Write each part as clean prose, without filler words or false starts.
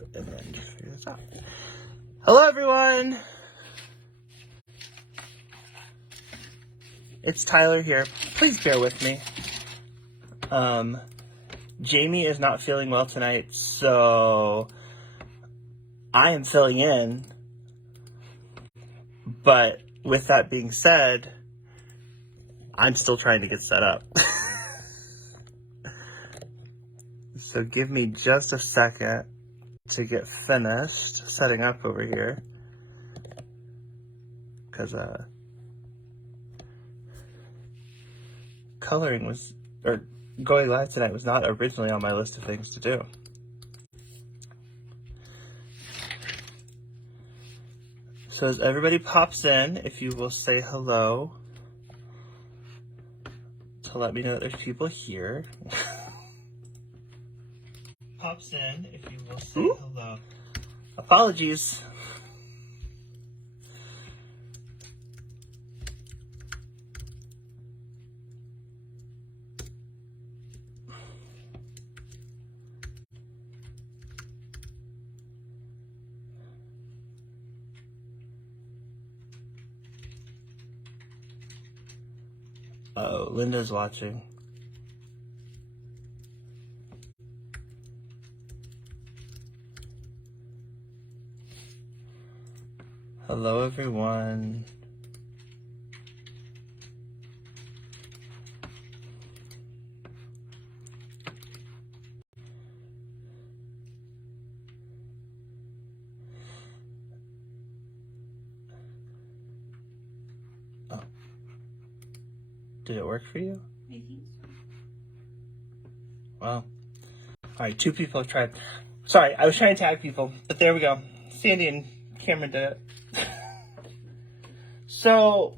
and then figure this out. Hello, everyone. It's Tyler here. Please bear with me. Jamie is not feeling well tonight, so I am filling in. But with that being said, I'm still trying to get set up. So give me just a second to get finished setting up over here. Because going live tonight was not originally on my list of things to do. So as everybody pops in, if you will say hello to let me know that there's people here. Pops in, if you will say hello. Apologies. Oh, Linda's watching. Hello, everyone. Oh. Did it work for you? I think so. Wow. Alright, 2 people have tried. Sorry, I was trying to tag people, but there we go. Sandy and Cameron did it. So,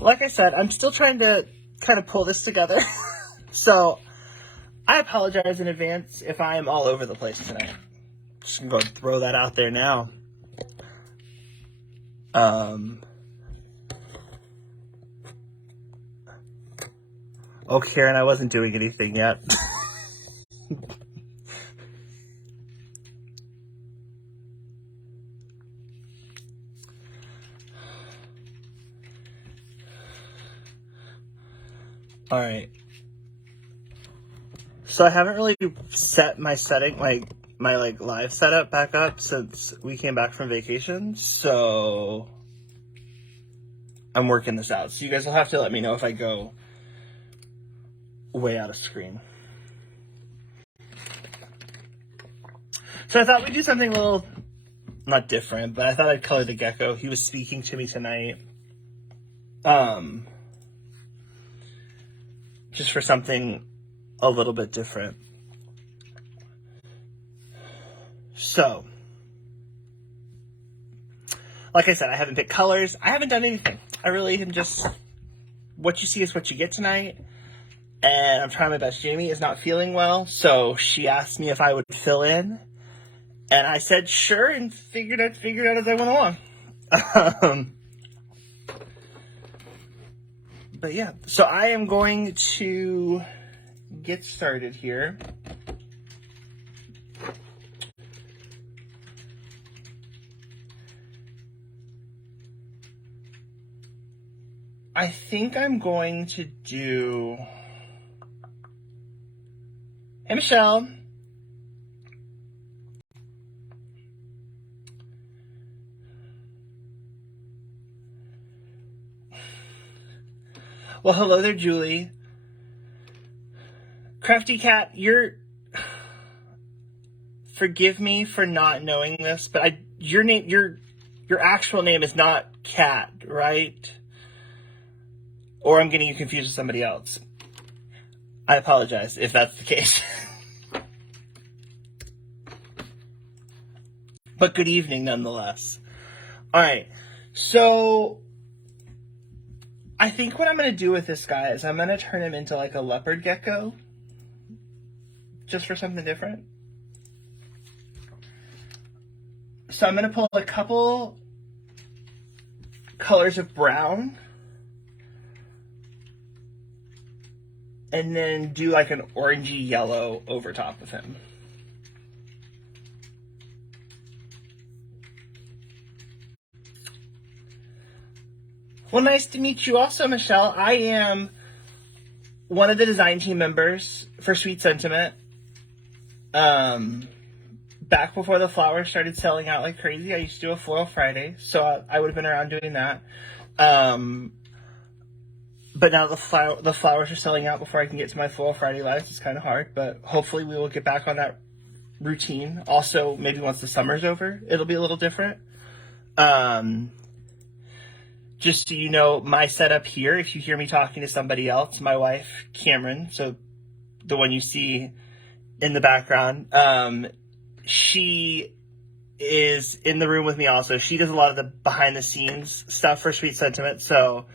like I said, I'm still trying to kind of pull this together. So, I apologize in advance if I am all over the place tonight. Just gonna go and throw that out there now. Oh, Karen, I wasn't doing anything yet. All right. So I haven't really set my setting, my live setup back up since we came back from vacation. So I'm working this out. So you guys will have to let me know if I go way out of screen. So I thought we'd do something a little, not different, but I thought I'd color the Gecko. He was speaking to me tonight. Just for something a little bit different. So, like I said, I haven't picked colors. I haven't done anything. I really am just, what you see is what you get tonight. And I'm trying my best. Jamie is not feeling well, so she asked me if I would fill in. And I said sure, and figured out as I went along. But yeah, so I am going to get started here. I think I'm going to do... Hey, Michelle. Well, hello there, Julie. Crafty Cat, forgive me for not knowing this, but your actual name is not Cat, right? Or I'm getting you confused with somebody else. I apologize if that's the case. But good evening nonetheless. Alright, so I think what I'm going to do with this guy is I'm going to turn him into like a leopard gecko. Just for something different. So I'm going to pull a couple colors of brown. And then do like an orangey yellow over top of him. Well, nice to meet you also, Michelle. I am one of the design team members for Sweet Sentiment. Back before the flowers started selling out like crazy, I used to do a Floral Friday, so I would have been around doing that. But now the flowers are selling out before I can get to my Floral Friday lives. It's kind of hard, but hopefully we will get back on that routine. Also, maybe once the summer's over, it'll be a little different. Just so you know, my setup here, if you hear me talking to somebody else, my wife, Cameron, so the one you see in the background, she is in the room with me also. She does a lot of the behind-the-scenes stuff for Sweet Sentiment, so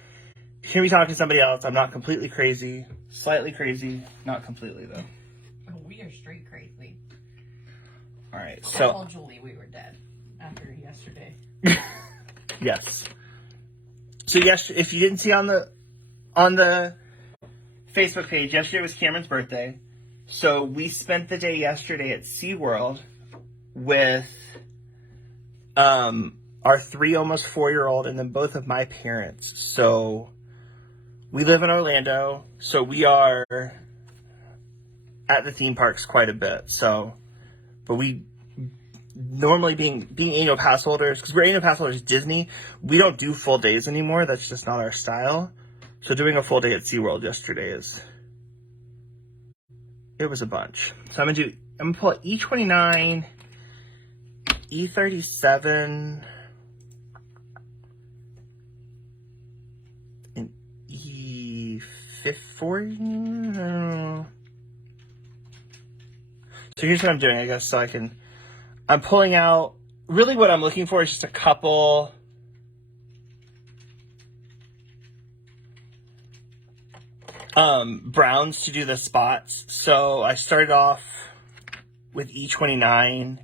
if you hear me talking to somebody else, I'm not completely crazy. Slightly crazy, not completely, though. Oh, we are straight crazy. All right, I so... told Julie we were dead after yesterday. Yes. So yes, if you didn't see on the Facebook page, yesterday was Cameron's birthday. So we spent the day yesterday at SeaWorld with our 3 almost 4-year-old and then both of my parents. So we live in Orlando, so we are at the theme parks quite a bit. So, but we normally being annual pass holders, because we're annual pass holders at Disney, we don't do full days anymore. That's just not our style. So doing a full day at SeaWorld yesterday it was a bunch. So I'm gonna pull out E29, E37, and E40. I don't know. So here's what I'm doing, I guess, so I'm pulling out, really what I'm looking for is just a couple browns to do the spots. So I started off with E29,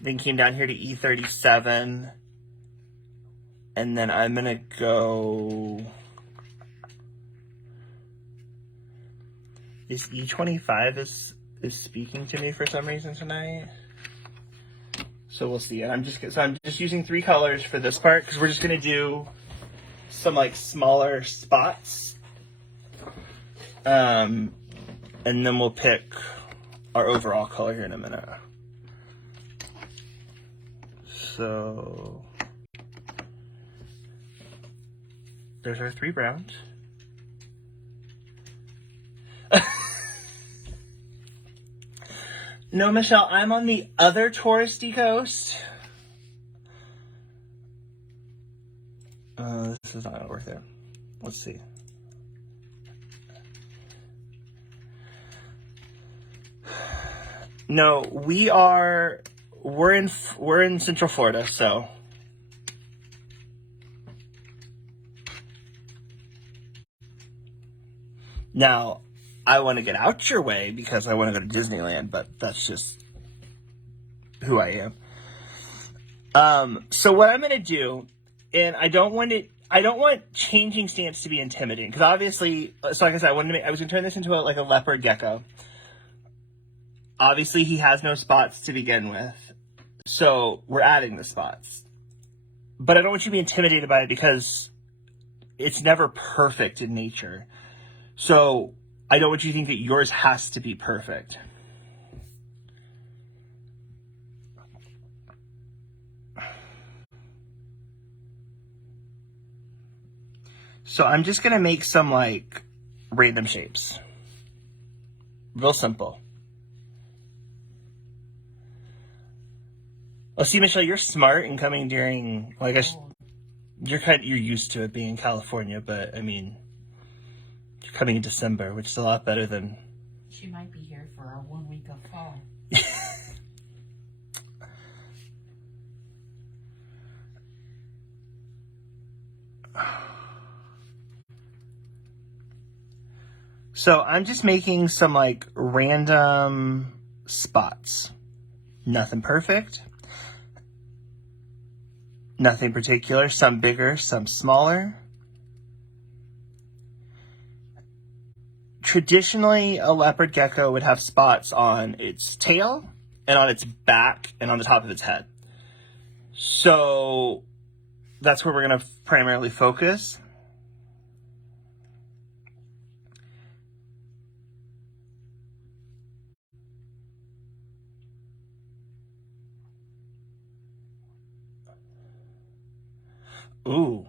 then came down here to E37, and then I'm gonna go, this E25 is speaking to me for some reason tonight. So we'll see. And I'm just using 3 colors for this part because we're just gonna do some like smaller spots, and then we'll pick our overall color here in a minute. So there's our 3 browns. No, Michelle, I'm on the other touristy coast. This is not gonna work there. Let's see. No, we're in Central Florida, so. Now, I want to get out your way because I want to go to Disneyland, but that's just who I am. So what I'm going to do, and I don't want changing stance to be intimidating, because obviously, so like I said, I was going to turn this into a leopard gecko. Obviously, he has no spots to begin with, so we're adding the spots. But I don't want you to be intimidated by it because it's never perfect in nature. So I don't want you to think that yours has to be perfect. So I'm just going to make some like random shapes. Real simple. Oh, see, Michelle, you're smart and coming during, like, you're used to it being in California, but I mean, you're coming in December, which is a lot better than. She might be here for our 1 week of fall. So I'm just making some like random spots. Nothing perfect. Nothing particular. Some bigger, some smaller. Traditionally, a leopard gecko would have spots on its tail and on its back and on the top of its head. So that's where we're going to primarily focus. Ooh.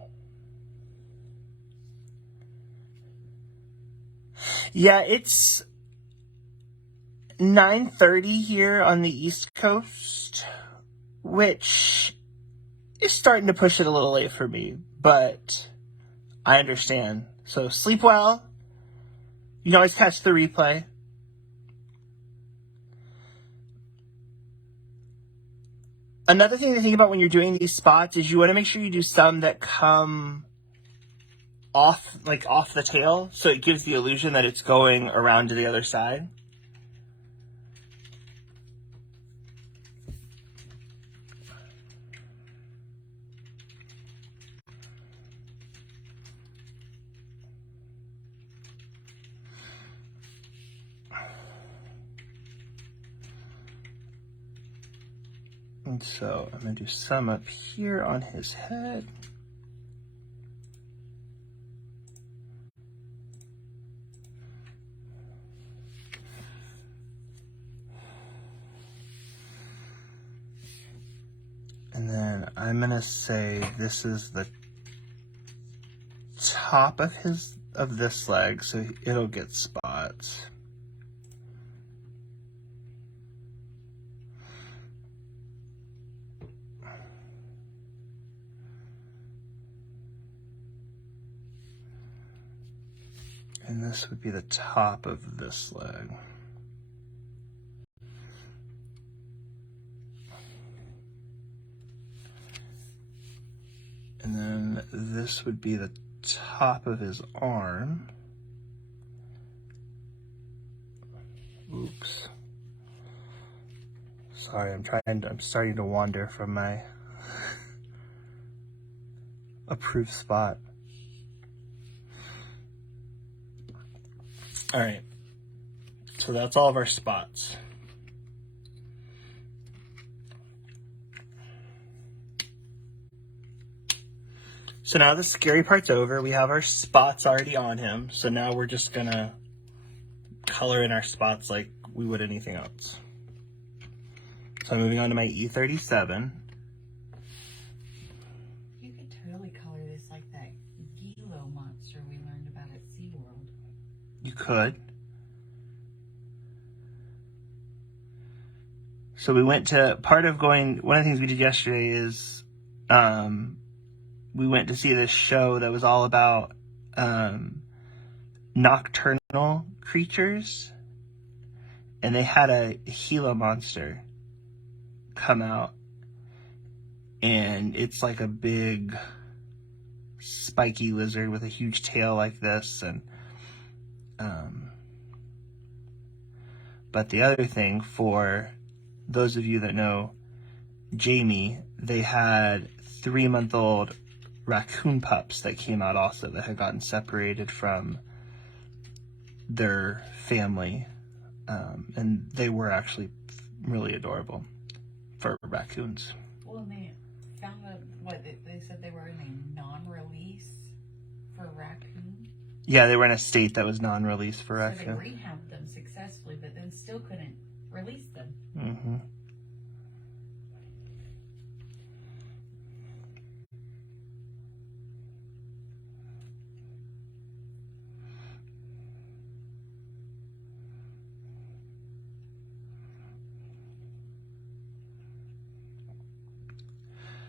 Yeah, it's 9:30 here on the East Coast, which is starting to push it a little late for me, but I understand. So sleep well. You can always catch the replay. Another thing to think about when you're doing these spots is you want to make sure you do some that come off the tail, so it gives the illusion that it's going around to the other side. And so I'm going to do some up here on his head. And then I'm going to say this is the top of this leg, so it'll get spots. And this would be the top of this leg. And then this would be the top of his arm. Oops. Sorry, I'm starting to wander from my approved spot. All right. So that's all of our spots. So now the scary part's over. We have our spots already on him. So now we're just gonna color in our spots like we would anything else. So I'm moving on to my E37. You could totally color this like that Gecko monster we learned about at SeaWorld. You could. So we went to, one of the things we did yesterday is we went to see this show that was all about nocturnal creatures. And they had a Gila monster come out. And it's like a big spiky lizard with a huge tail like this. And but the other thing, for those of you that know Jamie, they had 3-month-old raccoon pups that came out also that had gotten separated from their family. And they were actually really adorable for raccoons. Well, and they found out they said they were in a non-release for raccoon. Yeah, they were in a state that was non-release for raccoon. So they rehabbed them successfully, but then still couldn't release them. Mm-hmm.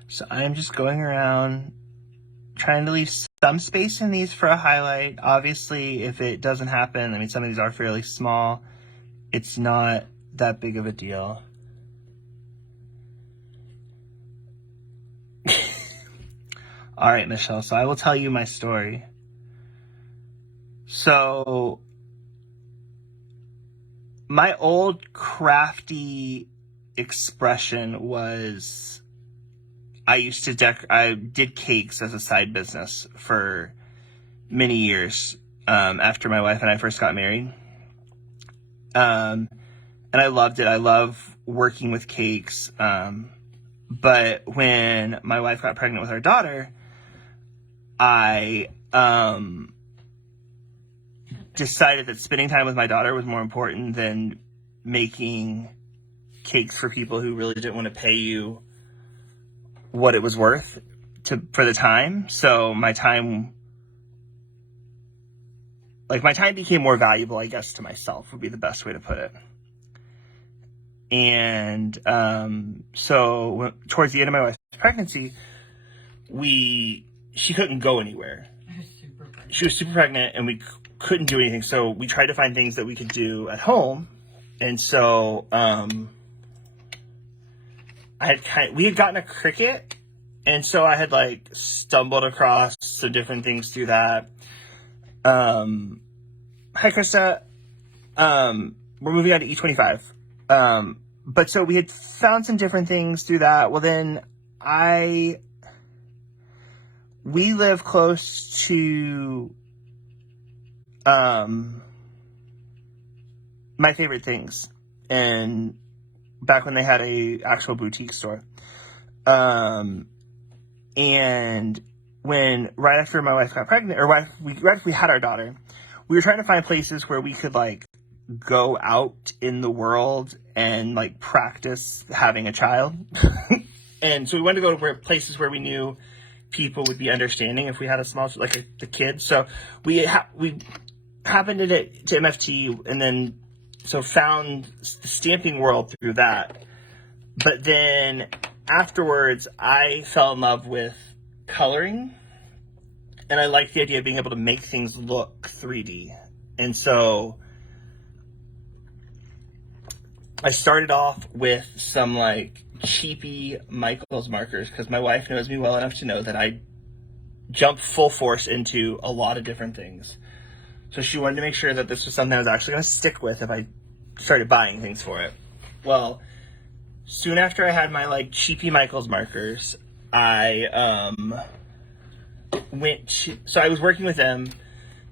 So I'm just going around trying to leave some space in these for a highlight. Obviously, if it doesn't happen, I mean, some of these are fairly small. It's not that big of a deal. All right, Michelle, so I will tell you my story. So my old crafty expression was I did cakes as a side business for many years after my wife and I first got married. And I loved it. I love working with cakes. But when my wife got pregnant with our daughter, I decided that spending time with my daughter was more important than making cakes for people who really didn't want to pay you what it was worth. for the time. So my time became more valuable, I guess, to myself would be the best way to put it. And so towards the end of my wife's pregnancy, she couldn't go anywhere. She was super pregnant, and we couldn't do anything. So we tried to find things that we could do at home. And so we had gotten a Cricut, and so I had like stumbled across some different things through that. Hi, Krista. We're moving on to E25. But so we had found some different things through that. Well, then we live close to, my favorite things. And back when they had a actual boutique store. And right after my wife got pregnant, or right after we had our daughter, we were trying to find places where we could like go out in the world and like practice having a child. And so we wanted to go to places where we knew people would be understanding if we had a small, like the kids. So we happened to MFT, and then so found the stamping world through that. But then afterwards, I fell in love with coloring, and I liked the idea of being able to make things look 3D. And so I started off with some like cheapy Michaels markers, because my wife knows me well enough to know that I jump full force into a lot of different things. So she wanted to make sure that this was something I was actually going to stick with if I started buying things for it. Well, soon after I had my like cheapy Michaels markers, I so I was working with them,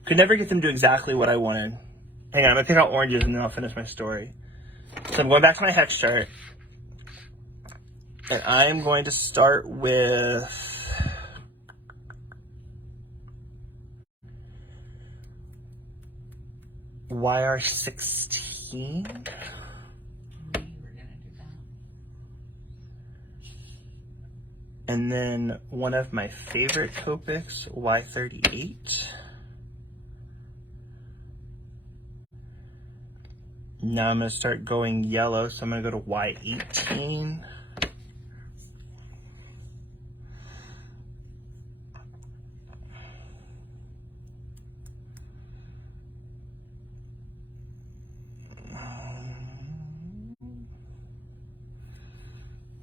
could never get them to do exactly what I wanted. Hang on, I'm going to pick out oranges and then I'll finish my story. So I'm going back to my hex chart, and I'm going to start with YR16. And then one of my favorite Copics, Y38. Now I'm going to start going yellow, so I'm going to go to Y18.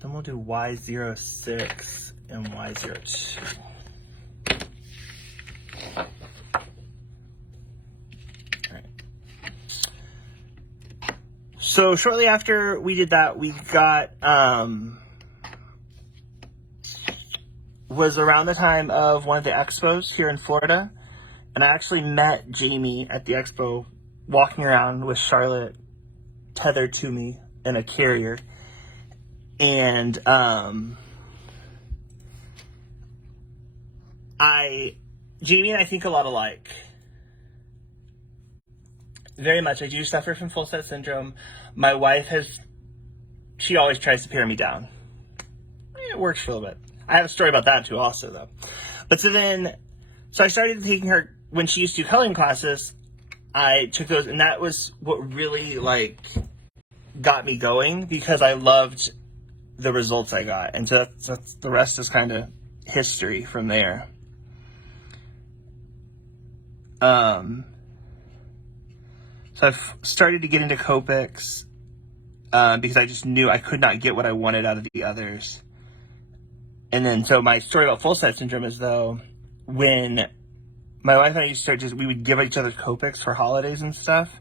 Then we'll do Y06 and Y02. So shortly after we did that, we got, was around the time of one of the expos here in Florida. And I actually met Jamie at the expo walking around with Charlotte tethered to me in a carrier. And Jamie and I think a lot alike. Very much. I do suffer from full set syndrome. My wife she always tries to pare me down. It works for a little bit. I have a story about that too also though. But so I started taking her, when she used to do coloring classes, I took those, and that was what really like got me going, because I loved the results I got. And so that's the rest is kind of history from there. So I've started to get into Copics because I just knew I could not get what I wanted out of the others. And then, so my story about full set syndrome is, though, when my wife and I used to start, we would give each other Copics for holidays and stuff.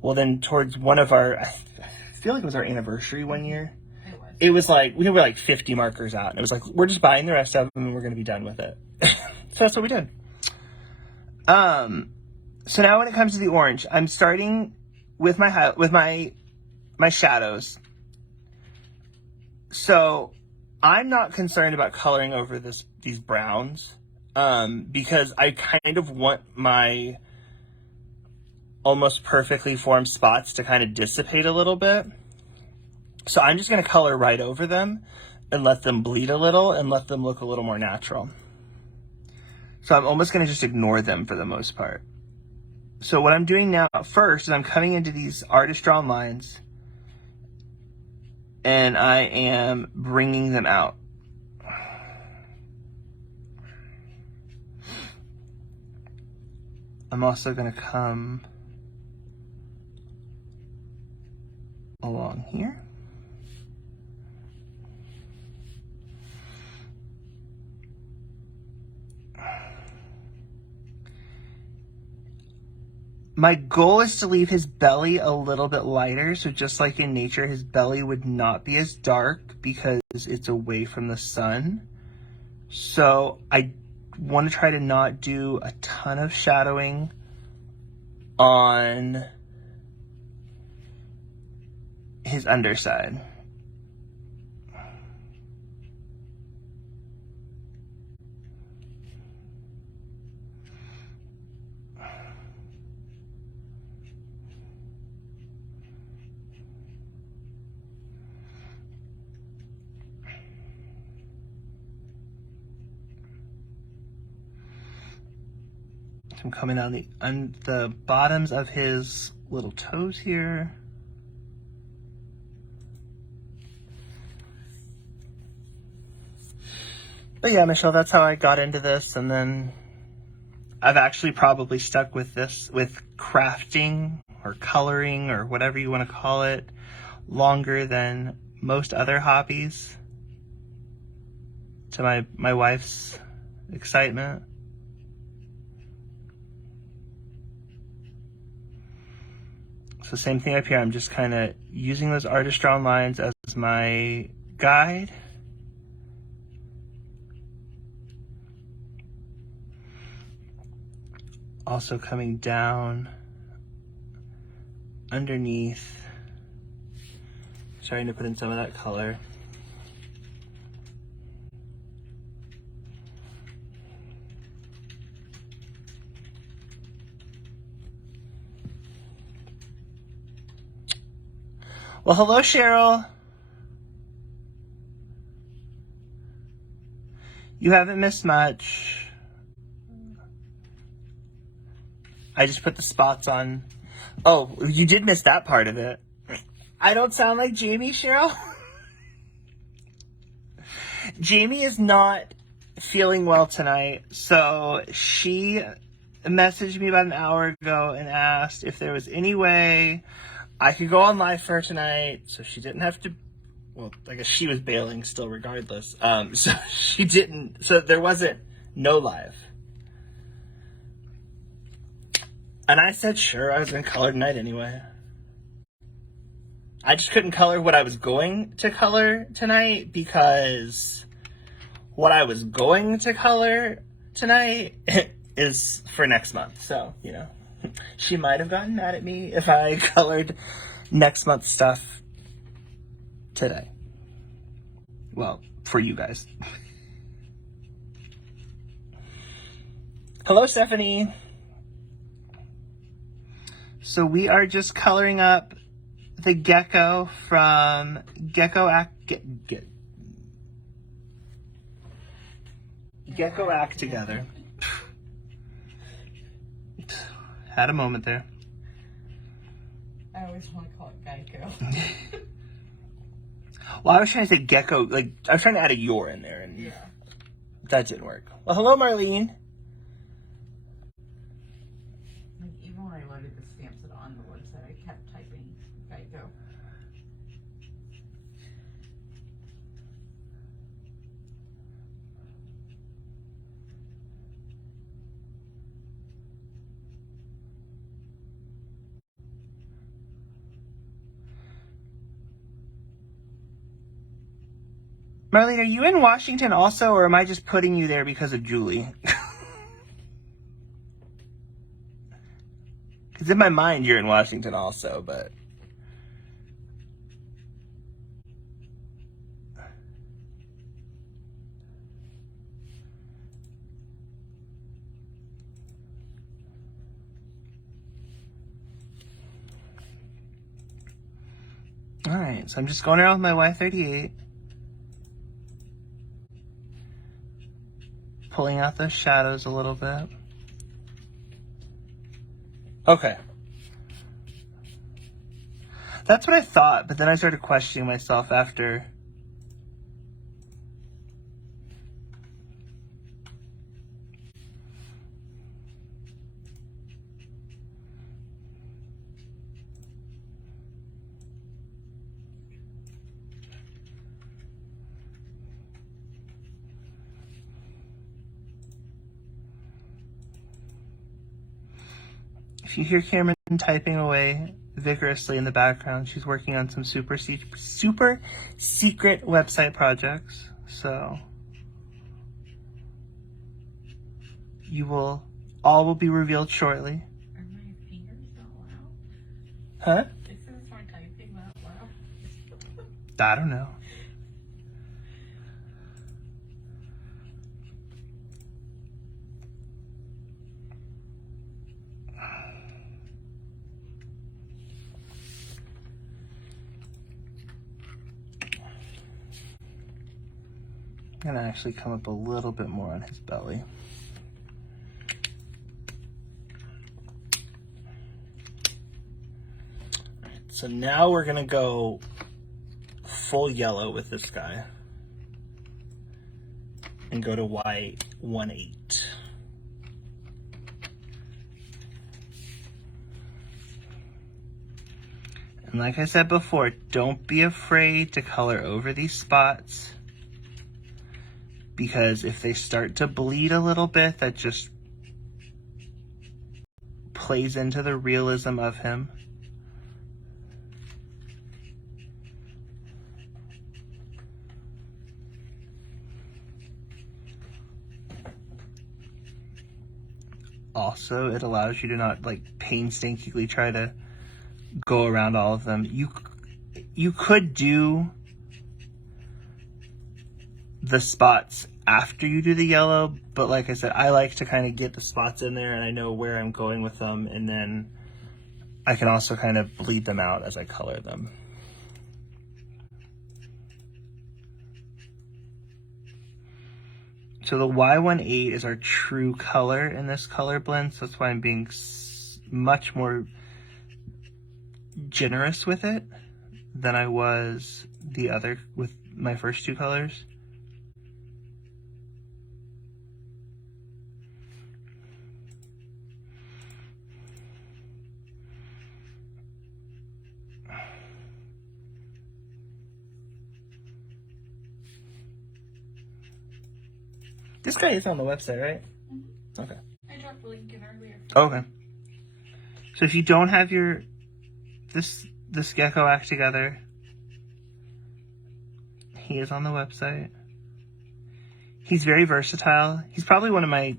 Well, then towards one of I feel like it was our anniversary one year. It was like, we were like 50 markers out. And it was like, we're just buying the rest of them and we're going to be done with it. So that's what we did. So now when it comes to the orange, I'm starting with my shadows. So I'm not concerned about coloring over these browns, because I kind of want my almost perfectly formed spots to kind of dissipate a little bit. So I'm just going to color right over them and let them bleed a little and let them look a little more natural. So I'm almost going to just ignore them for the most part. So what I'm doing now first is I'm coming into these artist drawn lines and I am bringing them out. I'm also going to come along here. My goal is to leave his belly a little bit lighter, so just like in nature, his belly would not be as dark because it's away from the sun. So I want to try to not do a ton of shadowing on his underside. I'm coming on the bottoms of his little toes here. But yeah, Michelle, that's how I got into this. And then I've actually probably stuck with this, with crafting or coloring or whatever you want to call it, longer than most other hobbies, to my wife's excitement. So same thing up here. I'm just kind of using those artist drawn lines as my guide. Also coming down underneath, starting to put in some of that color. Well, hello, Cheryl. You haven't missed much. I just put the spots on. Oh, you did miss that part of it. I don't sound like Jamie, Cheryl. Jamie is not feeling well tonight, so she messaged me about an hour ago and asked if there was any way I could go on live for her tonight, so she didn't have to. Well, I guess she was bailing still regardless. So she didn't. So there wasn't no live. And I said, sure, I was going to color tonight anyway. I just couldn't color what I was going to color tonight because what I was going to color tonight is for next month. So, you know, she might have gotten mad at me if I colored next month's stuff today. Well, for you guys. Hello, Stephanie. So we are just coloring up the Gecko from Gecko Act Together. Had a moment there. I always want to call it Gecko. Well, I was trying to say Gecko, like, I was trying to add a your in there, and Yeah. that didn't work. Well, hello, Marlene. Like, even when I loaded the stamps on the website, I kept typing Gecko. Marlene, are you in Washington also, or am I just putting you there because of Julie? Because in my mind, you're in Washington also, but... Alright, so I'm just going around with my Y38. pulling out those shadows a little bit. Okay. That's what I thought, but then I started questioning myself after. If you hear Cameron typing away vigorously in the background, she's working on some super secret website projects. So all will be revealed shortly. Are my fingers not loud? Huh? Is my typing that loud? I don't know. I'm gonna actually come up a little bit more on his belly. So now we're gonna go full yellow with this guy and go to Y18. And like I said before, don't be afraid to color over these spots, because if they start to bleed a little bit, that just plays into the realism of him. Also, it allows you to not like painstakingly try to go around all of them. You could do the spots after you do the yellow, but like I said, I like to kind of get the spots in there and I know where I'm going with them, and then I can also kind of bleed them out as I color them. So the Y18 is our true color in this color blend, so that's why I'm being much more generous with it than I was with my first two colors. This guy is on the website, right? Mm-hmm. Okay. I dropped a link in earlier. Okay. So if you don't have this Gecko act together, he is on the website. He's very versatile. He's probably one of my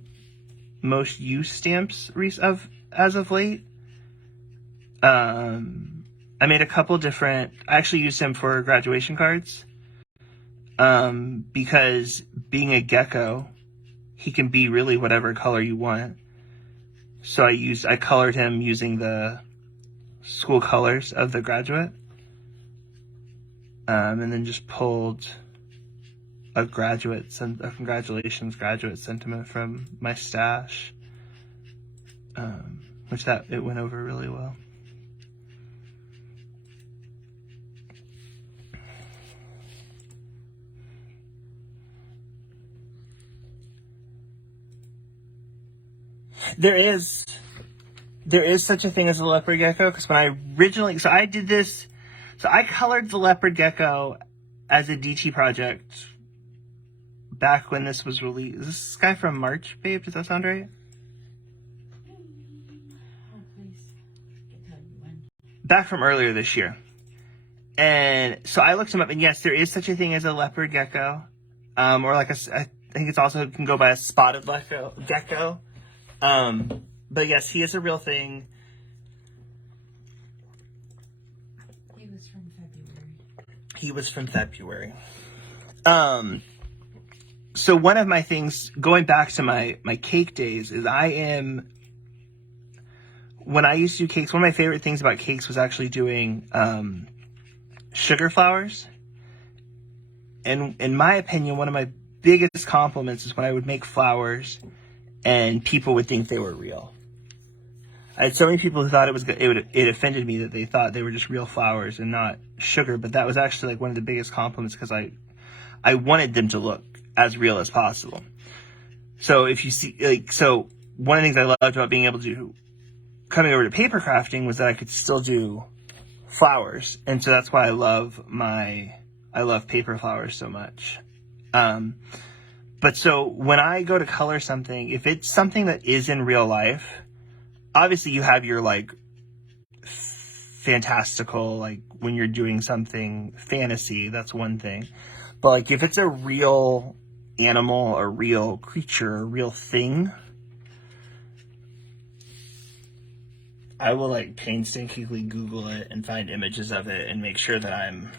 most used stamps as of late. I made a couple different. I actually used him for graduation cards. Because being a gecko, he can be really whatever color you want. So I colored him using the school colors of the graduate. And then just pulled a congratulations graduate sentiment from my stash. It went over really well. There is such a thing as a leopard gecko, because when I originally, I colored the leopard gecko as a DT project back when this was released. Is this guy from March, babe? Does that sound right? Oh, please. Back from earlier this year. And so I looked him up, and yes, there is such a thing as a leopard gecko. Or I think it's also can go by a spotted gecko. But yes, he is a real thing. He was from February. So one of my things, going back to my cake days, is when I used to do cakes, one of my favorite things about cakes was actually doing sugar flowers. And in my opinion, one of my biggest compliments is when I would make flowers and people would think they were real. I had so many people who thought it offended me that they thought they were just real flowers and not sugar, but that was actually like one of the biggest compliments because I wanted them to look as real as possible. So if you see, so one of the things I loved about being able to do, coming over to paper crafting, was that I could still do flowers. And so that's why I love paper flowers so much. But so when I go to color something, if it's something that is in real life, obviously you have your like fantastical, like when you're doing something fantasy, that's one thing. But like if it's a real animal, a real creature, a real thing, I will like painstakingly Google it and find images of it and make sure that I'm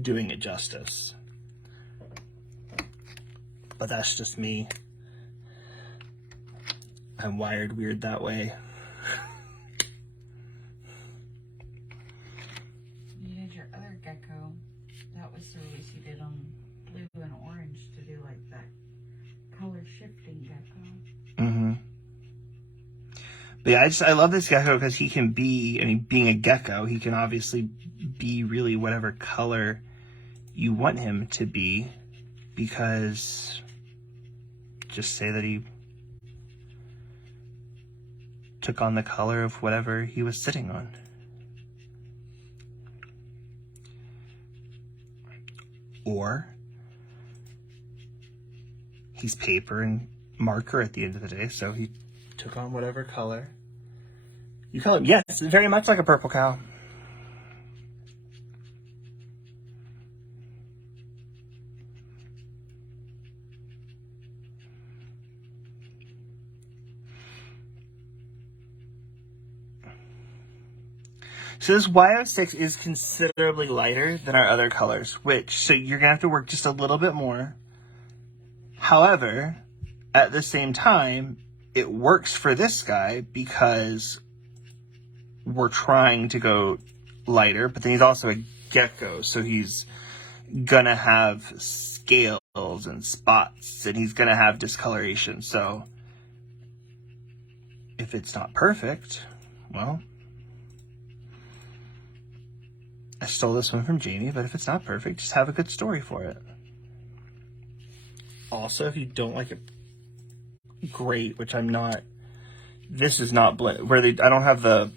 doing it justice. But that's just me. I'm wired weird that way. You did your other gecko. That was the release you did on blue and orange to do like that color shifting gecko. Mm-hmm. But yeah, I love this gecko because he can be, I mean, being a gecko, he can obviously be really whatever color you want him to be, because just say that he took on the color of whatever he was sitting on. Or he's paper and marker at the end of the day, so he took on whatever color you call him. Yes, very much like a purple cow. So this Y06 is considerably lighter than our other colors, so you're going to have to work just a little bit more. However, at the same time, it works for this guy because we're trying to go lighter, but then he's also a gecko, so he's going to have scales and spots, and he's going to have discoloration. So if it's not perfect, well, I stole this one from Jamie, but if it's not perfect, just have a good story for it. Also, if you don't like it great, which I'm not, this is not blend, I don't have the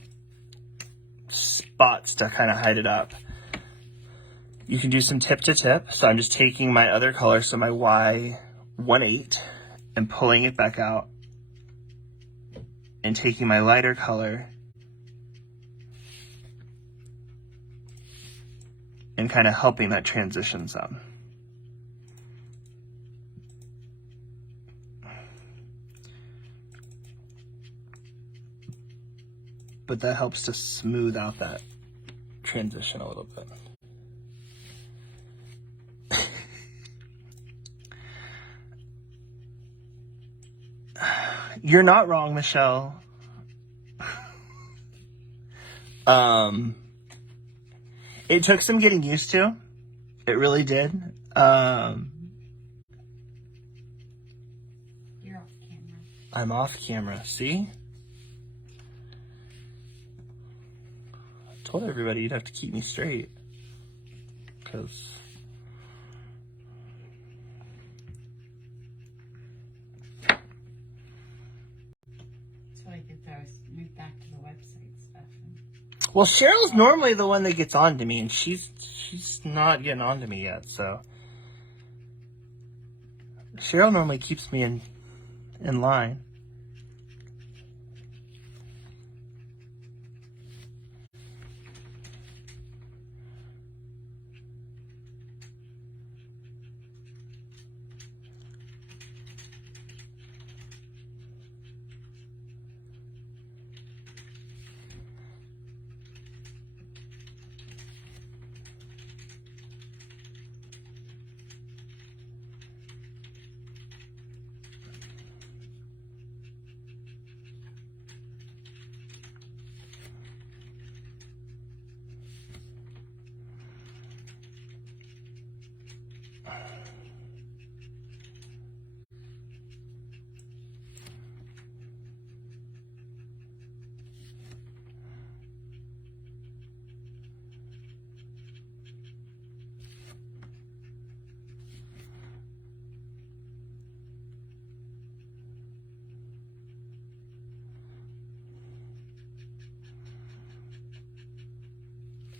spots to kind of hide it up. You can do some tip to tip. So I'm just taking my other color, so my Y18, and pulling it back out, and taking my lighter color and kind of helping that transition some. But that helps to smooth out that transition a little bit. You're not wrong, Michelle. It took some getting used to. It really did. You're off camera. I'm off camera. See? I told everybody you'd have to keep me straight. Because... That's what I did though, is move back to the website stuff. Well, Cheryl's normally the one that gets on to me, and she's not getting on to me yet, so... Cheryl normally keeps me in line.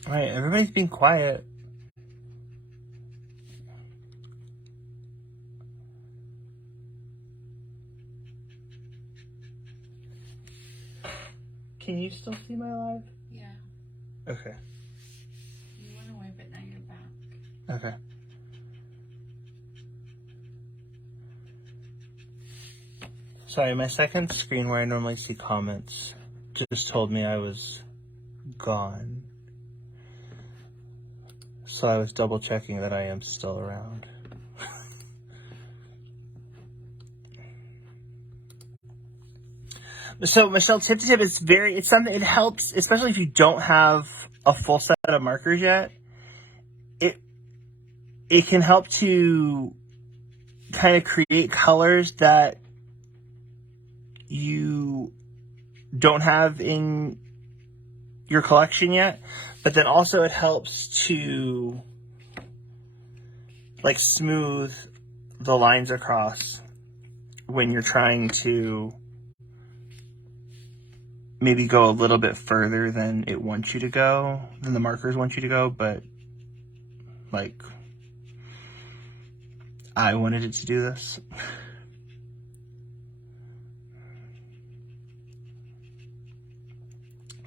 All right, everybody's being quiet. Can you still see my live? Yeah. Okay. You went away, but now you're back. Okay. Sorry, my second screen where I normally see comments just told me I was gone. So I was double checking that I am still around. So Michelle, tip to tip, it's something, it helps, especially if you don't have a full set of markers yet. It can help to kind of create colors that you don't have in your collection yet, but then also it helps to like smooth the lines across when you're trying to maybe go a little bit further than it wants you to go, than the markers want you to go, but like I wanted it to do this.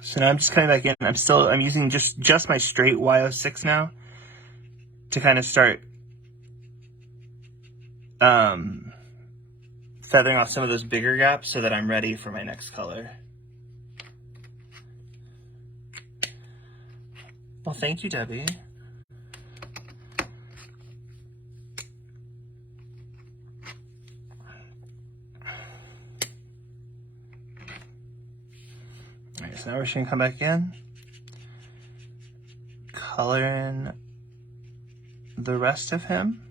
So now I'm just coming back in. I'm using just my straight Y06 now to kind of start feathering off some of those bigger gaps so that I'm ready for my next color. Well, thank you, Debbie. All right, so now we're just gonna come back in, color in the rest of him.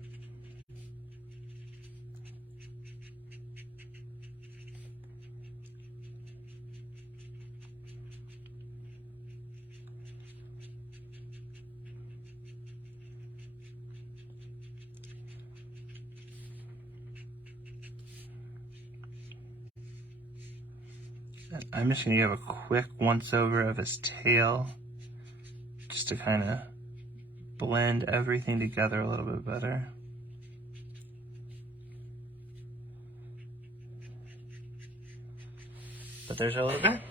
I'm just gonna give a quick once over of his tail just to kind of blend everything together a little bit better. But there's our little guy.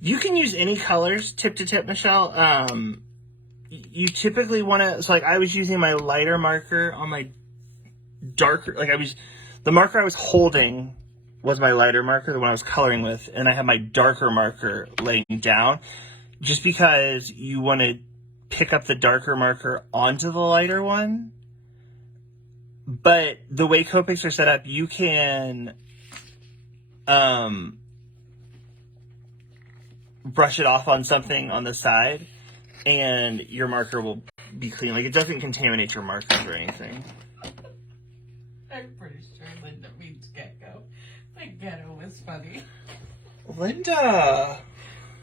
You can use any colors tip to tip, Michelle. You typically want to, so like I was using my lighter marker on my darker, the marker I was holding was my lighter marker, the one I was coloring with, and I have my darker marker laying down, just because you want to pick up the darker marker onto the lighter one. But the way Copics are set up, you can brush it off on something on the side, and your marker will be clean. Like, it doesn't contaminate your markers or anything. I'm pretty sure Linda means Gecko. Like, Gecko was funny. Linda!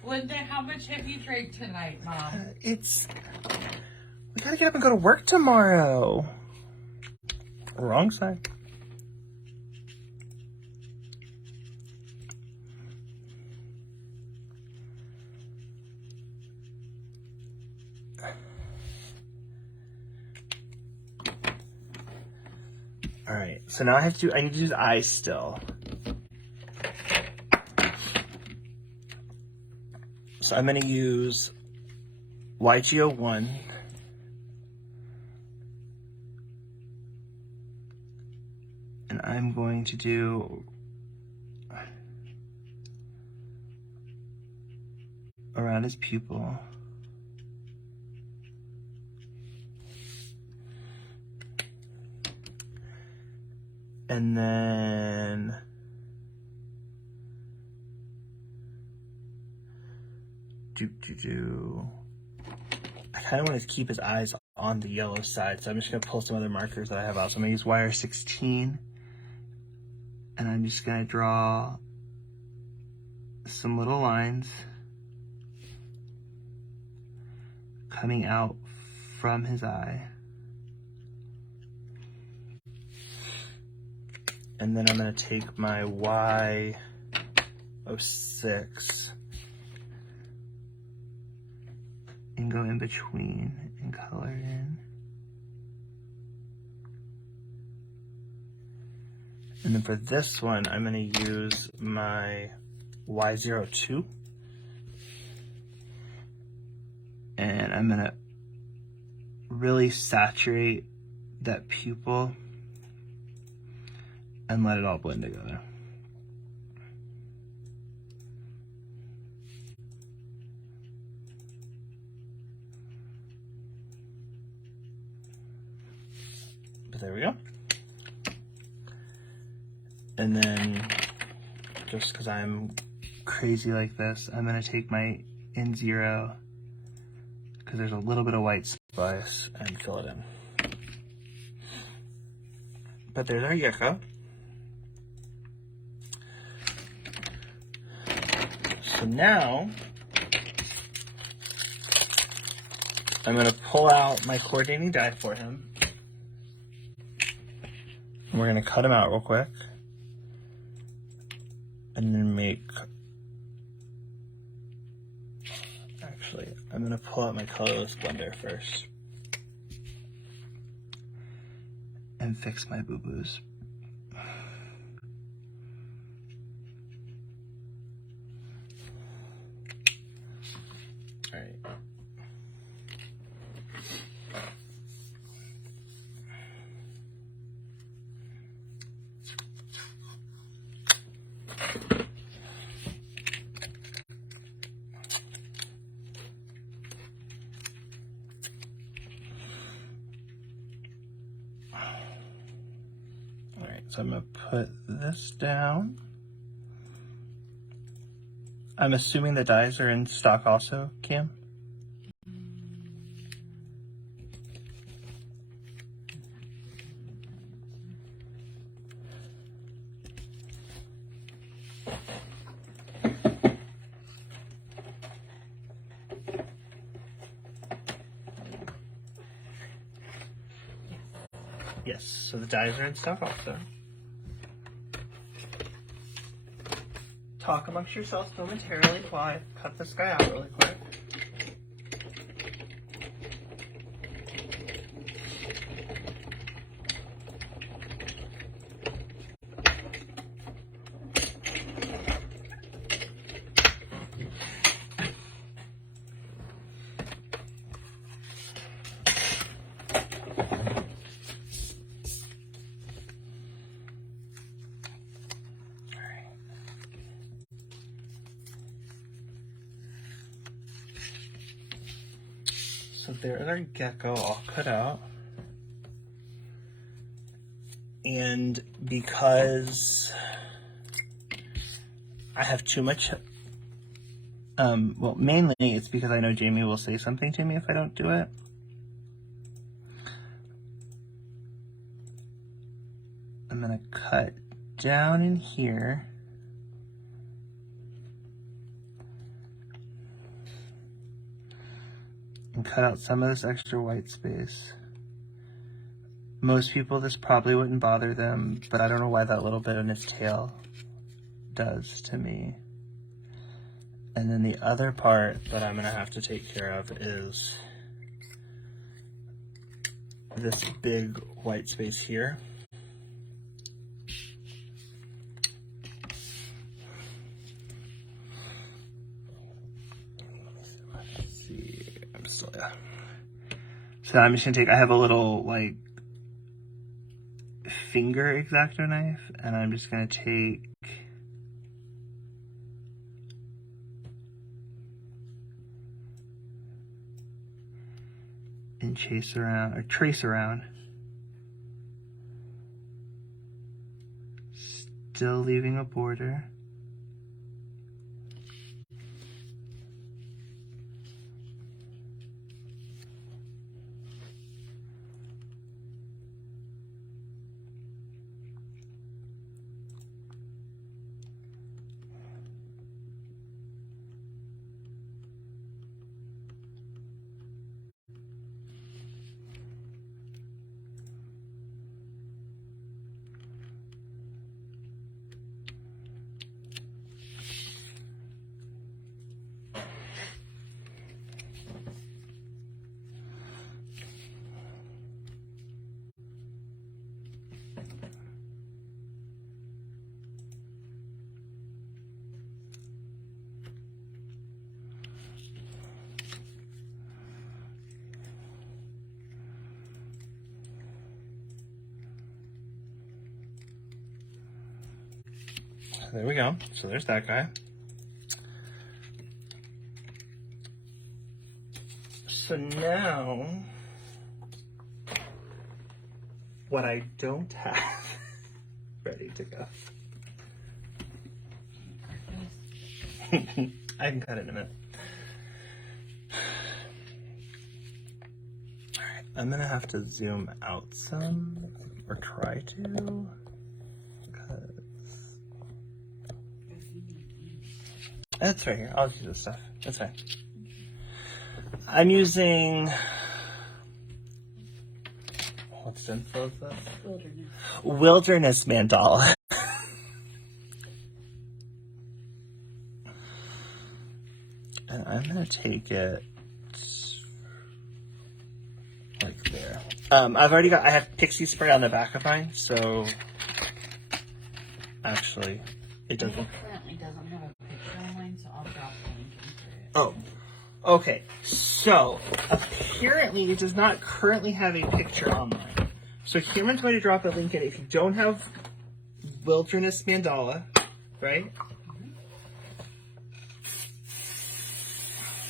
Linda, how much have you drank tonight, Mom? We gotta get up and go to work tomorrow. Wrong side. All right, so now I need to do his eyes still. So I'm gonna use YG01. And I'm going to do around his pupil. And then I kind of want to keep his eyes on the yellow side, so I'm just going to pull some other markers that I have out. So I'm going to use wire 16, and I'm just going to draw some little lines coming out from his eye. And then I'm going to take my 06 and go in between and color in. And then for this one, I'm going to use my Y02. And I'm going to really saturate that pupil and let it all blend together. But there we go. And then, just because I'm crazy like this, I'm going to take my N0, because there's a little bit of white spice, and fill it in. But there's our Gecko. So now, I'm going to pull out my coordinating die for him. And we're going to cut him out real quick. And then actually, I'm going to pull out my colorless blender first. And fix my boo-boos. Alright. So I'm going to put this down. I'm assuming the dies are in stock also, Cam? Yes, so the dies are in stock also. Talk amongst yourselves momentarily while I cut this guy out really quick. So there's our Gecko all cut out. And because I have too much, well, mainly it's because I know Jamie will say something to me if I don't do it. I'm gonna cut down in here. And cut out some of this extra white space. Most people, this probably wouldn't bother them, but I don't know why that little bit on his tail does to me. And then the other part that I'm gonna have to take care of is this big white space here. So I'm just gonna take, I have a little like finger X-Acto knife, and I'm just gonna take and trace around. Still leaving a border. there we go. So there's that guy. So now, what I don't have ready to go. I can cut it in a minute. Alright, I'm gonna have to zoom out some, or try to, because that's right here. I'll use this stuff. That's fine. I'm using, what stencil is this? Wilderness mandala. And I'm gonna take it like there. I have pixie spray on the back of mine, so actually it doesn't. It currently doesn't have a picture on mine, so I'll drop the link into it. Oh, okay. So apparently it does not currently have a picture on mine. So Cameron's going to drop a link in. If you don't have Wilderness Mandala, right?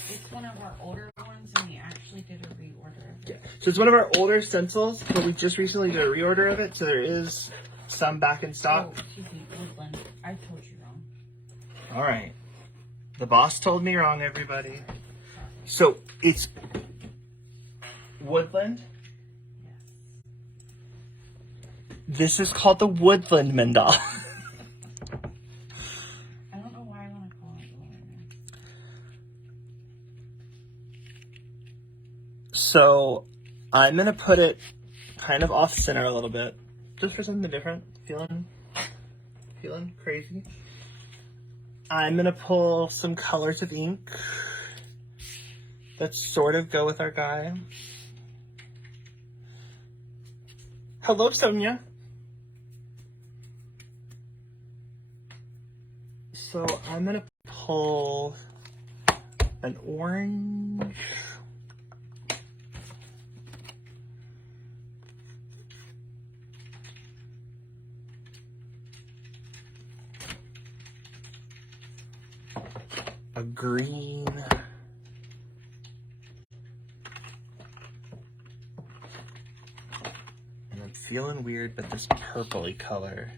It's one of our older ones, and we actually did a reorder of it. Yeah. So it's one of our older stencils, but we just recently did a reorder of it, so there is some back in stock. Oh, excuse me, Woodland. I told you wrong. All right. The boss told me wrong, everybody. So it's Woodland. Yes. This is called the Woodland Mandala. I don't know why I want to call it Woodland. So I'm gonna put it kind of off center a little bit, just for something different. Feeling crazy. I'm gonna pull some colors of ink that sort of go with our guy. Hello, Sonia. So I'm gonna pull an orange. A green. And I'm feeling weird, but this purpley color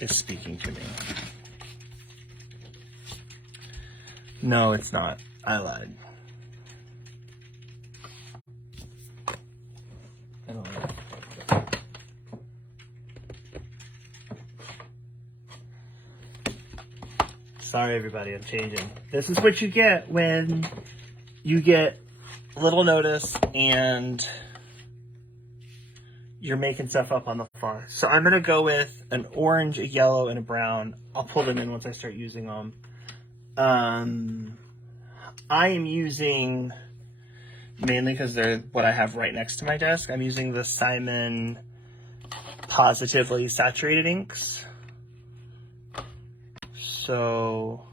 is speaking to me. No, it's not. I lied. I don't like it. Sorry, everybody, I'm changing. This is what you get when you get little notice and you're making stuff up on the fly. So I'm going to go with an orange, a yellow, and a brown. I'll pull them in once I start using them. I am using, mainly because they're what I have right next to my desk, I'm using the Simon Positively Saturated Inks. So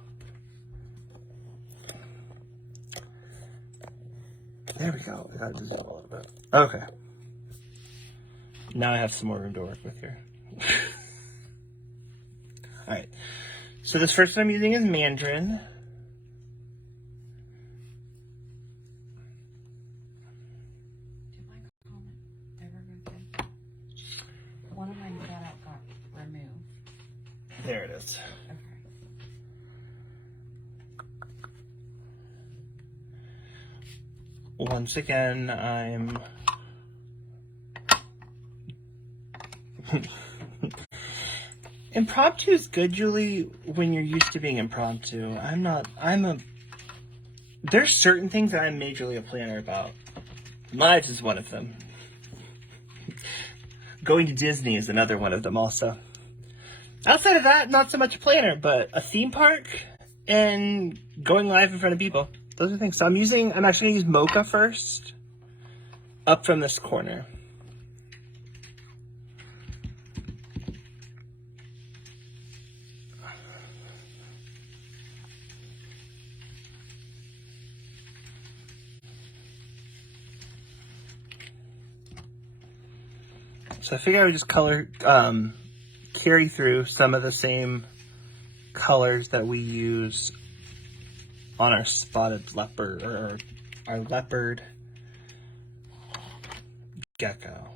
there we go. I got to zoom a little bit. Okay. Now I have some more room to work with here. All right. So this first one I'm using is Mandarin. Did my comment ever go through? One of mine got removed. There it is. Okay. Once again, I'm impromptu is good, Julie, when you're used to being impromptu. There's certain things that I'm majorly a planner about. Lives is one of them. Going to Disney is another one of them also. Outside of that, not so much a planner, but a theme park and going live in front of people. Those are things. So I'm actually going to use Mocha first, up from this corner. So I figure I would just carry through some of the same colors that we use on our spotted leopard, or our leopard gecko.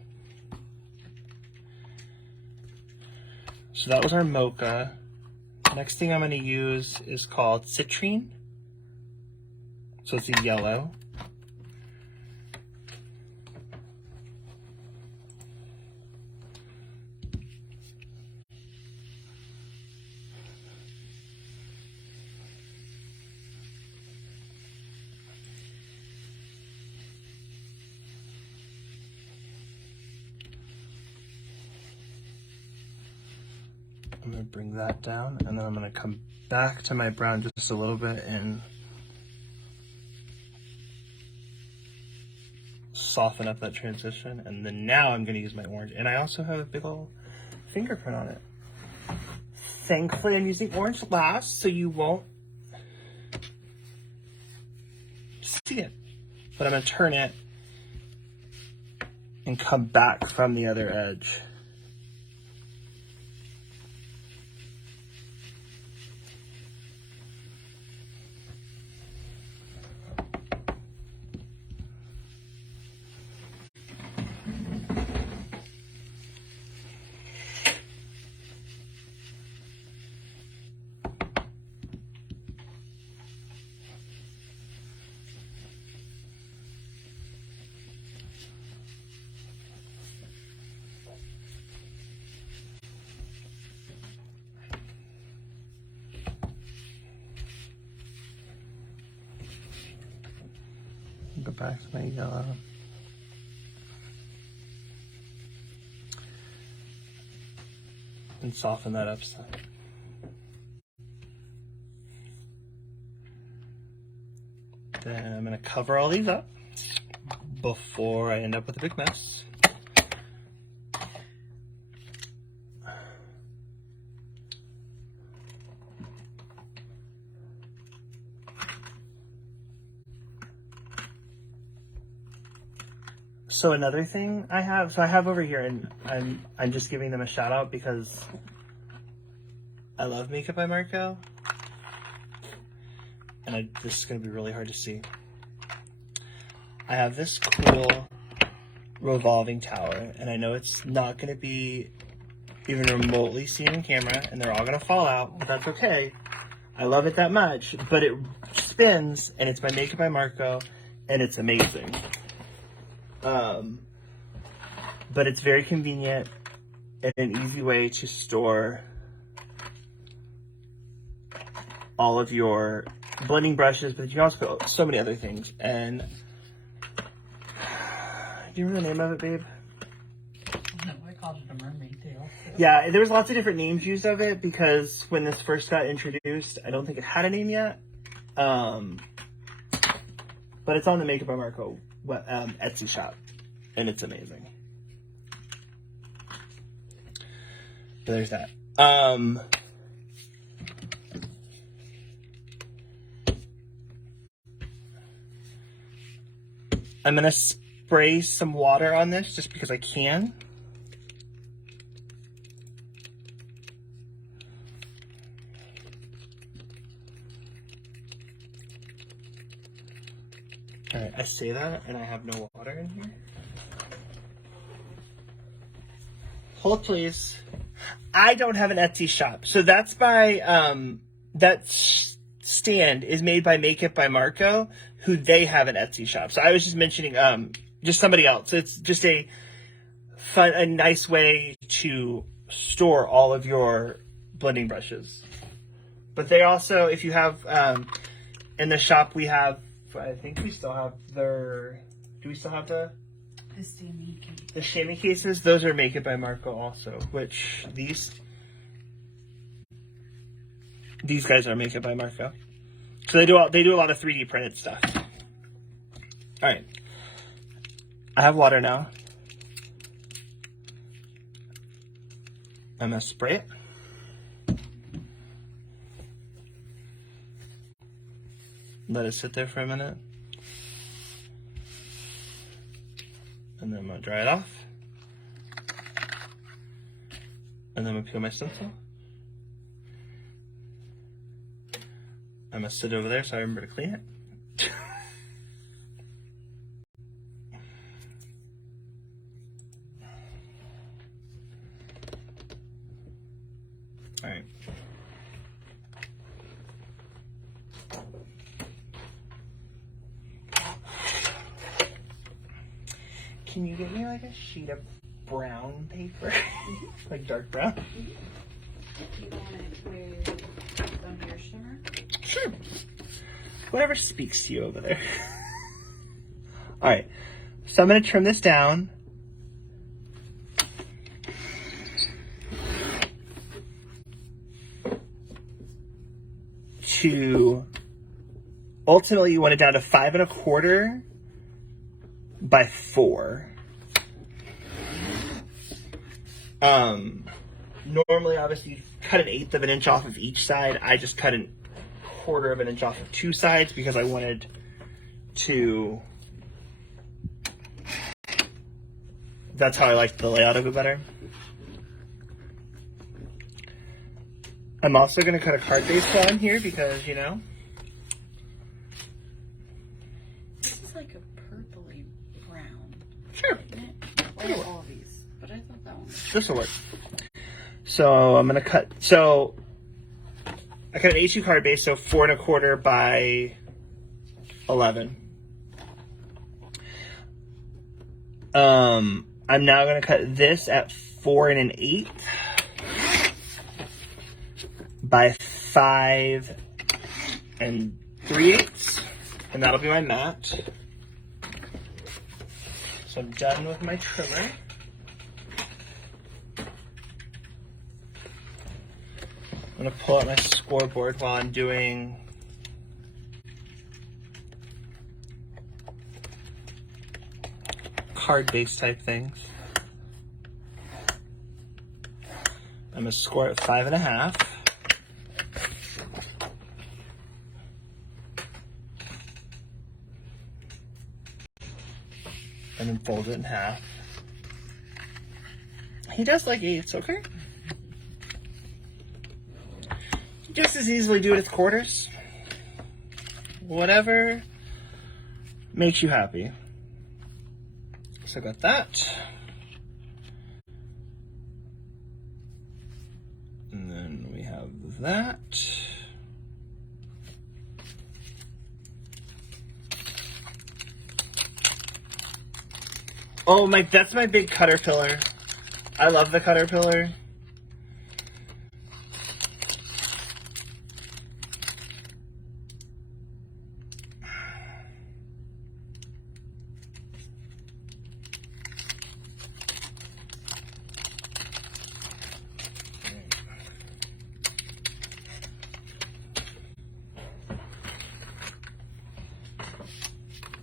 So that was our mocha. Next thing I'm going to use is called citrine. So it's a yellow. I'm going to bring that down, and then I'm going to come back to my brown just a little bit and soften up that transition. And then now I'm going to use my orange. And I also have a big old fingerprint on it. Thankfully, I'm using orange last, so you won't see it. But I'm going to turn it and come back from the other edge. Go back to my yellow. And soften that up some. Then I'm going to cover all these up before I end up with a big mess. So another thing I have over here, and I'm just giving them a shout out because I love Makeup by Marco, and this is going to be really hard to see. I have this cool revolving tower, and I know it's not going to be even remotely seen in camera, and they're all going to fall out, but that's okay. I love it that much, but it spins, and it's by Makeup by Marco, and it's amazing. But it's very convenient and an easy way to store all of your blending brushes, but you can also put so many other things. And do you remember the name of it, babe? I called it a mermaid tail. Yeah, there was lots of different names used of it because when this first got introduced, I don't think it had a name yet. But it's on the Makeup by Marco Etsy shop, and it's amazing. So there's that. I'm gonna spray some water on this just because I can. All right, I say that and I have no water in here. Hold please. I don't have an Etsy shop. So that's by, that stand is made by Makeup by Marco, who they have an Etsy shop. So I was just mentioning, just somebody else. It's just a nice way to store all of your blending brushes. But they also, if you have, in the shop we have, I think we still have do we still have the chamois cases? Those are Makeup by Marco also, which these guys are Makeup by Marco. So they do a lot of 3D printed stuff. All right, I have water now. I'm gonna spray it. Let it sit there for a minute. And then I'm gonna dry it off. And then I'm gonna peel my stencil. I'm gonna sit over there so I remember to clean it. All right. Can you get me like a sheet of brown paper? Like dark brown? You want it with on your shimmer? Sure. Whatever speaks to you over there. Alright. So I'm going to trim this down. To ultimately you want it down to 5 1/4 by 4. Normally, obviously, you cut 1/8 of an inch off of each side. I just cut 1/4 of an inch off of 2 sides because I wanted to. That's how I like the layout of it better. I'm also going to cut a card base on here because, you know. This is like a purpley brown. Sure. Like all these, but I thought that one was... This will work. So I'm going to cut. So I cut an A2 card base, so 4 1/4 by 11. I'm now going to cut this at 4 1/8 by 5 3/8, and that'll be my mat. So I'm done with my trimmer. I'm going to pull out my scoreboard while I'm doing card base type things. I'm going to score at 5 1/2. And then fold it in half. He does like 8s, okay? Just as easily do it with quarters. Whatever makes you happy. So I got that. And then we have that. Oh, that's my big Caterpillar. I love the Caterpillar.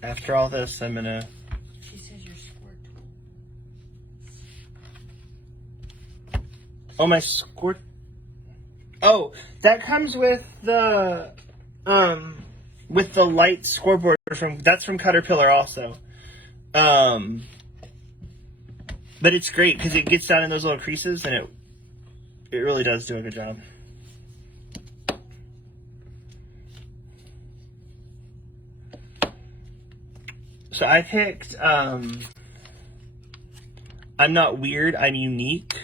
After all this, I'm gonna... She says your squirt tool. Oh, my squirt... Oh, that comes with the light scoreboard that's from Caterpillar also. But it's great because it gets down in those little creases and it really does do a good job. So I picked, I'm Not Weird, I'm Unique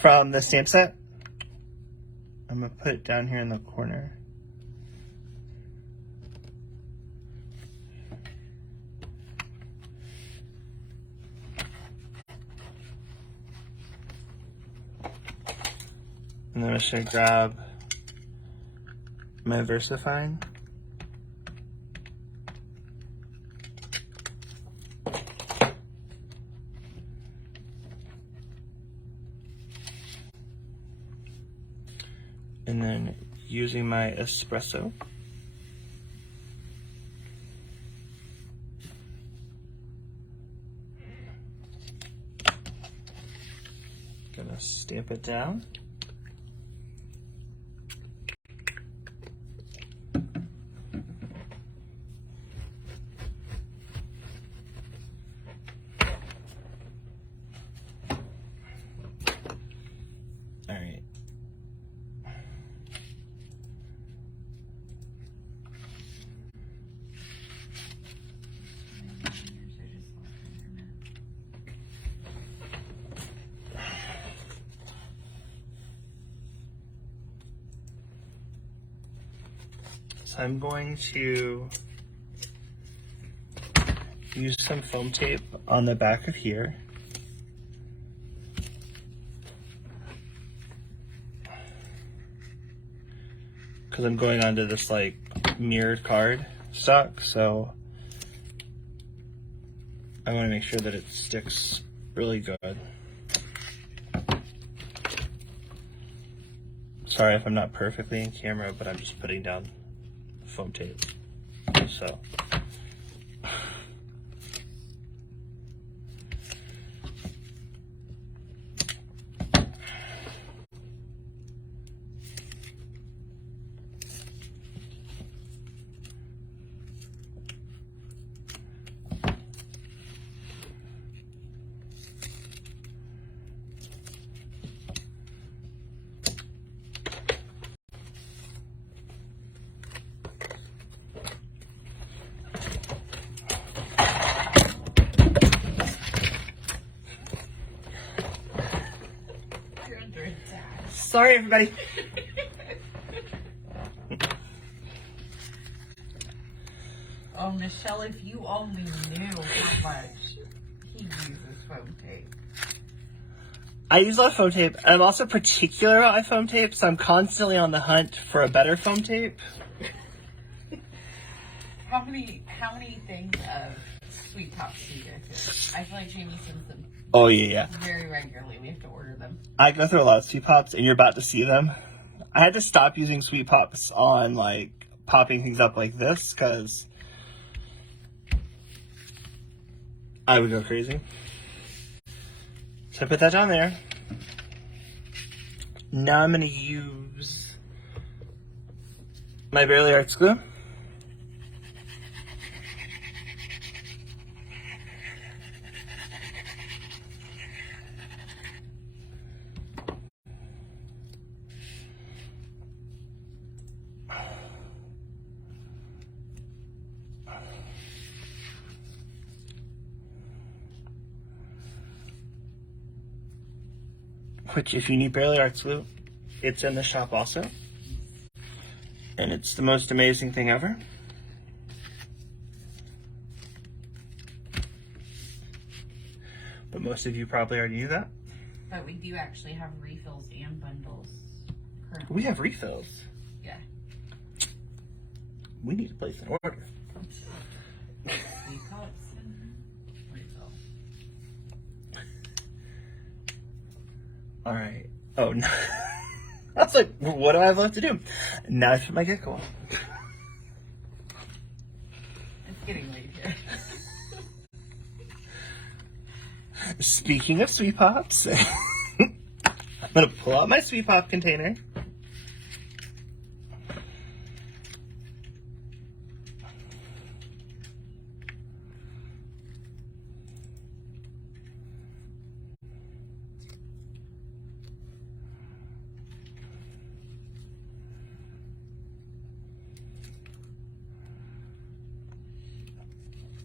from the stamp set. I'm going to put it down here in the corner. And then I'm just going to grab my VersaFine. And then using my espresso. Gonna stamp it down. So I'm going to use some foam tape on the back of here. Because I'm going onto this like mirrored card stock, so I want to make sure that it sticks really good. Sorry if I'm not perfectly in camera, but I'm just putting down foam tape. So. Sorry, everybody. Oh, Michelle, if you only knew how much he uses foam tape. I use a lot of foam tape. I'm also particular about my foam tape, so I'm constantly on the hunt for a better foam tape. How many things of Sweet Pops do you go through? I feel like Jamie sends them. Oh, yeah. Very regularly. We have to order them. I go through a lot of Sweet Pops, and you're about to see them. I had to stop using Sweet Pops on, like, popping things up like this, because I would go crazy. So I put that down there. Now I'm going to use my Barely Arts glue. Which, if you need Barely Arts glue, it's in the shop also. And it's the most amazing thing ever. But most of you probably already knew that. But we do actually have refills and bundles currently. We have refills. Yeah. We need to place an order. Sweet Pops and refill. All right. Oh, no. I was like, what do I have left to do? Now I put my Gecko on. It's getting late here. Speaking of Sweet Pops, I'm going to pull out my Sweet Pop container.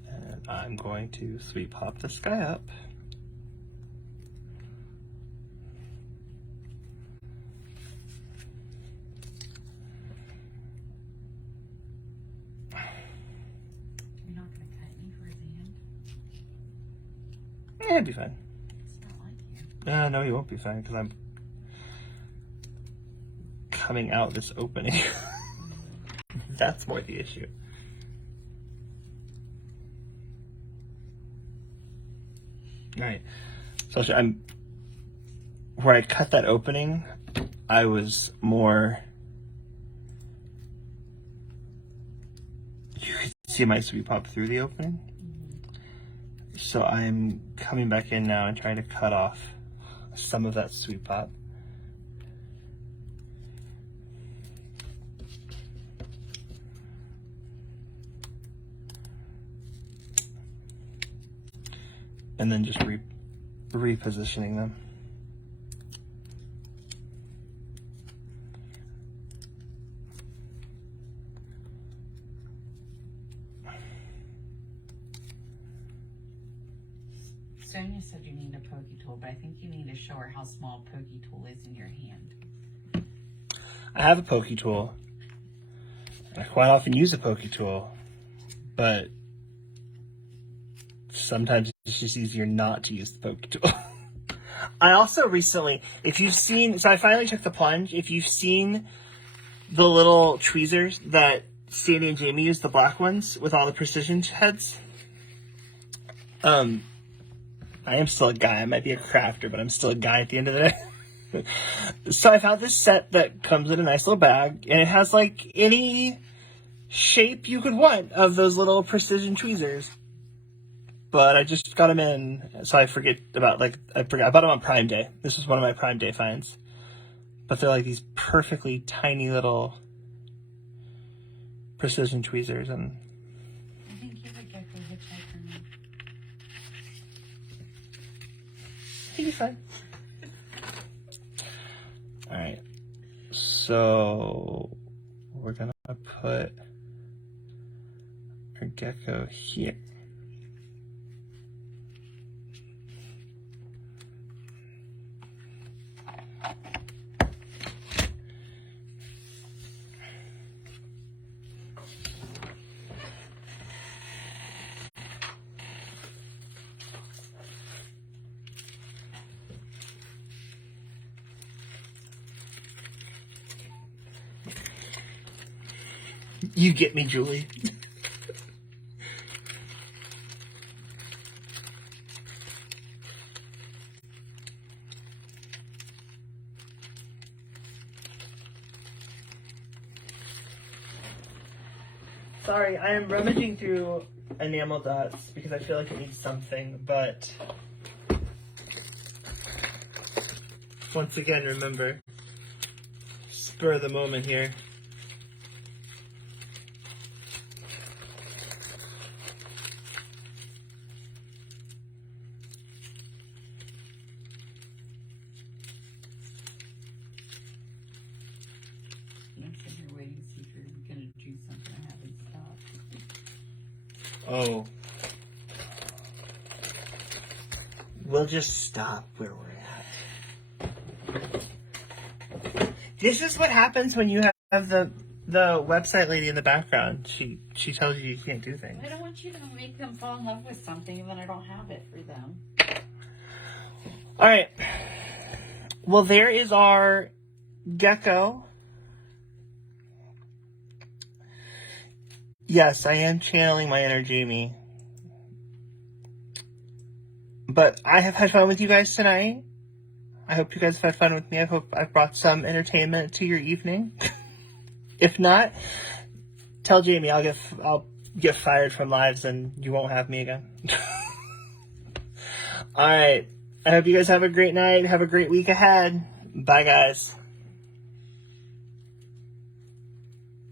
And I'm going to Sweet Pop this guy up. You're not going to cut me for his hand? Yeah, it'd be fine. It's not like you. No, he won't be fine because I'm coming out this opening. That's more the issue. All right, so I'm where I cut that opening. I was more. You could see my Sweet Pop through the opening. So I'm coming back in now and trying to cut off some of that Sweet Pop. And then just repositioning them. Sonia said you need a pokey tool, but I think you need to show her how small a pokey tool is in your hand. I have a pokey tool, I quite often use a poke tool, but sometimes it's just easier not to use the poke tool. I also recently, if you've seen, so I finally took the plunge. If you've seen the little tweezers that Sandy and Jamie use, the black ones with all the precision heads, I am still a guy. I might be a crafter, but I'm still a guy at the end of the day. So I found this set that comes in a nice little bag, and it has like any shape you could want of those little precision tweezers. But I just got them in, so I forgot. I bought them on Prime Day. This was one of my Prime Day finds. But they're like these perfectly tiny little precision tweezers, and I think he's a Gecko hitchhiker now. I think he's fine. All right, so we're gonna put our Gecko here. You get me, Julie. Sorry, I am rummaging through enamel dots because I feel like it needs something, but once again, remember, spur of the moment here. I'm sitting here waiting to see if you're going to do something I haven't stopped. Oh. We'll just stop where we're at. This is what happens when you have the website lady in the background. She tells you can't do things. I don't want you to make them fall in love with something and then I don't have it for them. All right. Well, there is our Gecko. Yes, I am channeling my inner Jamie. But I have had fun with you guys tonight. I hope you guys have had fun with me. I hope I've brought some entertainment to your evening. If not, tell Jamie I'll get fired from lives and you won't have me again. All right. I hope you guys have a great night. Have a great week ahead. Bye, guys.